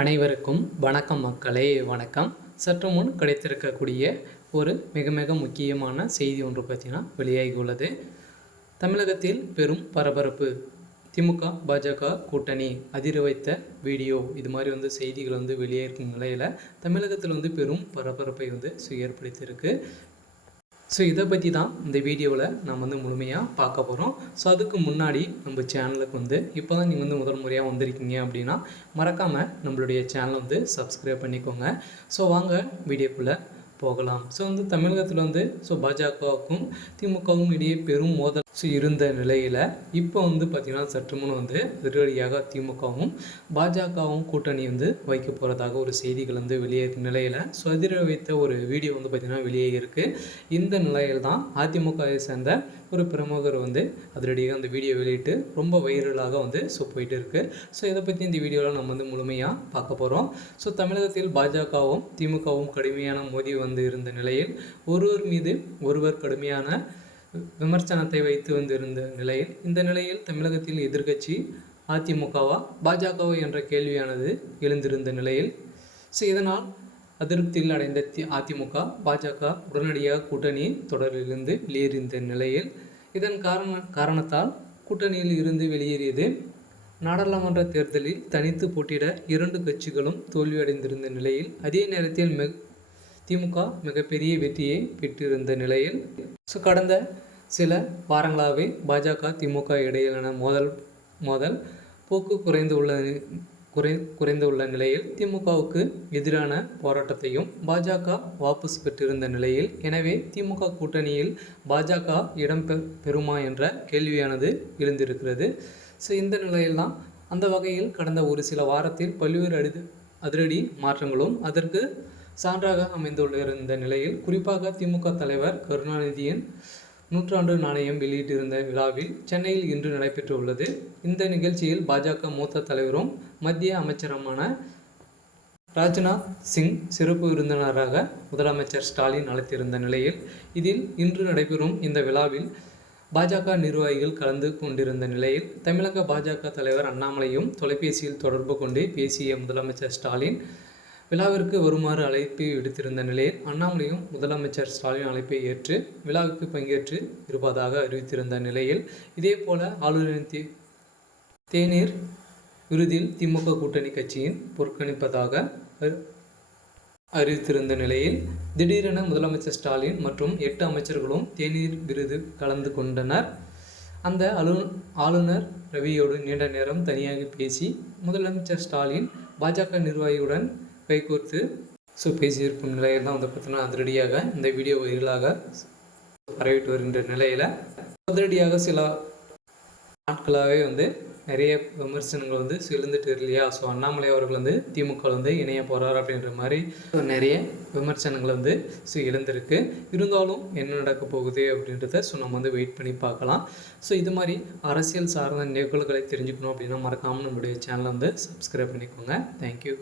அனைவருக்கும் வணக்கம் மக்களே, வணக்கம். சற்று முன் கிடைத்திருக்கக்கூடிய ஒரு மிக மிக முக்கியமான செய்தி ஒன்று பார்த்தீங்கன்னா வெளியாகி உள்ளது. தமிழகத்தில் பெரும் பரபரப்பு, திமுக பாஜக கூட்டணி அதிர வைத்த வீடியோ, இது மாதிரி செய்திகள் வெளியேறும் நிலையில் தமிழகத்தில் பெரும் பரபரப்பை ஏற்படுத்தியிருக்கு. ஸோ இதை பற்றி தான் இந்த வீடியோவில் நாம் முழுமையாக பார்க்க போகிறோம். ஸோ அதுக்கு முன்னாடி நம்ம சேனலுக்கு இப்போ தான் நீங்கள் முதல் முறையாக வந்திருக்கீங்க அப்படின்னா மறக்காமல் நம்மளுடைய சேனலை சப்ஸ்கிரைப் பண்ணிக்கோங்க. ஸோ வாங்க வீடியோக்குள்ளே போகலாம். ஸோ தமிழகத்தில் பாஜகவுக்கும் திமுகவும் இடையே பெரும் மோதல் இருந்த நிலையில் இப்போ பார்த்திங்கன்னா சற்று முன் அதிரடியாக திமுகவும் பாஜகவும் கூட்டணி வைக்க போகிறதாக ஒரு செய்திகள் வெளியேறும் நிலையில் அதிர வைத்த ஒரு வீடியோ பார்த்திங்கன்னா வெளியே இருக்குது. இந்த நிலையில் தான் அதிமுகவை சேர்ந்த ஒரு பிரமுகர் அதிரடியாக அந்த வீடியோ வெளியிட்டு ரொம்ப வைரலாக போயிட்டு இருக்குது. ஸோ இதை பற்றி இந்த வீடியோவில் நம்ம முழுமையாக பார்க்க போகிறோம். ஸோ தமிழகத்தில் பாஜகவும் திமுகவும் கடுமையான மோதி இருந்த நிலையில் ஒருவர் மீது ஒருவர் கடுமையான விமர்சனத்தை வைத்து வந்திருந்த நிலையில் இந்த நிலையில் தமிழகத்தில் எதிர்க்கட்சி அதிமுகவா பாஜகவா என்ற கேள்வியானது எழுந்திருந்த நிலையில் இதனால் அதிருப்தியில் அடைந்த அதிமுக பாஜக உடனடியாக கூட்டணி தொடரிலிருந்து வெளியேறிந்த நிலையில் இதன் காரணத்தால் கூட்டணியில் இருந்து வெளியேறியது. நாடாளுமன்ற தேர்தலில் தனித்து போட்டியிட 2 கட்சிகளும் தோல்வியடைந்திருந்த நிலையில் அதே நேரத்தில் திமுக மிகப்பெரிய வெற்றியை பெற்றிருந்த நிலையில் கடந்த சில வாரங்களாகவே பாஜக திமுக இடையிலான மோதல் போக்கு குறைந்துள்ள நிலையில் திமுகவுக்கு எதிரான போராட்டத்தையும் பாஜக வாபஸ் பெற்றிருந்த நிலையில் எனவே திமுக கூட்டணியில் பாஜக இடம் பெறுமா என்ற கேள்வியானது எழுந்திருக்கிறது. இந்த நிலையில்தான் அந்த வகையில் கடந்த ஒரு சில வாரத்தில் பல்வேறு அதிரடி மாற்றங்களும் அதற்கு சான்றாக அமைந்துள்ள நிலையில் குறிப்பாக திமுக தலைவர் கருணாநிதியின் 100ஆண்டு நாணயம் வெளியிட்டிருந்த விழாவில் சென்னையில் இன்று நடைபெற்றுள்ளது. இந்த நிகழ்ச்சியில் பாஜக மூத்த தலைவரும் மத்திய அமைச்சருமான ராஜ்நாத் சிங் சிறப்பு விருந்தினராக முதலமைச்சர் ஸ்டாலின் அழைத்திருந்த நிலையில் இதில் இன்று நடைபெறும் இந்த விழாவில் பாஜக நிர்வாகிகள் கலந்து கொண்டிருந்த நிலையில் தமிழக பாஜக தலைவர் அண்ணாமலையும் தொலைபேசியில் தொடர்பு கொண்டு பேசிய முதலமைச்சர் ஸ்டாலின் விழாவிற்கு வருமாறு அழைப்பு விடுத்திருந்த நிலையில் அண்ணாமலையும் முதலமைச்சர் ஸ்டாலின் அழைப்பை ஏற்று விழாவுக்கு பங்கேற்று இருப்பதாக அறிவித்திருந்த நிலையில் இதேபோல ஆளுநரின் தேநீர் விருதில் திமுக கூட்டணி கட்சியின் புறக்கணிப்பதாக அறிவித்திருந்த நிலையில் திடீரென முதலமைச்சர் ஸ்டாலின் மற்றும் 8 அமைச்சர்களும் தேநீர் விருது கலந்து கொண்டனர். அந்த ஆளுநர் ரவியோடு நீண்ட நேரம் தனியாக பேசி முதலமைச்சர் ஸ்டாலின் பாஜக நிர்வாகியுடன் கைகோர்த்து பேசியிருக்கும் நிலையில் தான் பார்த்தீங்கன்னா அதிரடியாக இந்த வீடியோ வைரலாக பரவிட்டு வருகின்ற நிலையில் அதிரடியாக சில நாட்களாகவே நிறைய விமர்சனங்கள் எழுந்துட்டு இல்லையா. அண்ணாமலை அவர்கள் திமுக இணைய போகிறார் அப்படின்ற மாதிரி நிறைய விமர்சனங்கள் எழுந்திருக்கு. இருந்தாலும் என்ன நடக்க போகுது அப்படின்றத நம்ம வெயிட் பண்ணி பார்க்கலாம். இது மாதிரி அரசியல் சார்ந்த நிகழ்வுகளை தெரிஞ்சுக்கணும் அப்படின்னா மறக்காமல் நம்மளுடைய சேனலை சப்ஸ்கிரைப் பண்ணிக்கோங்க. தேங்க்யூ.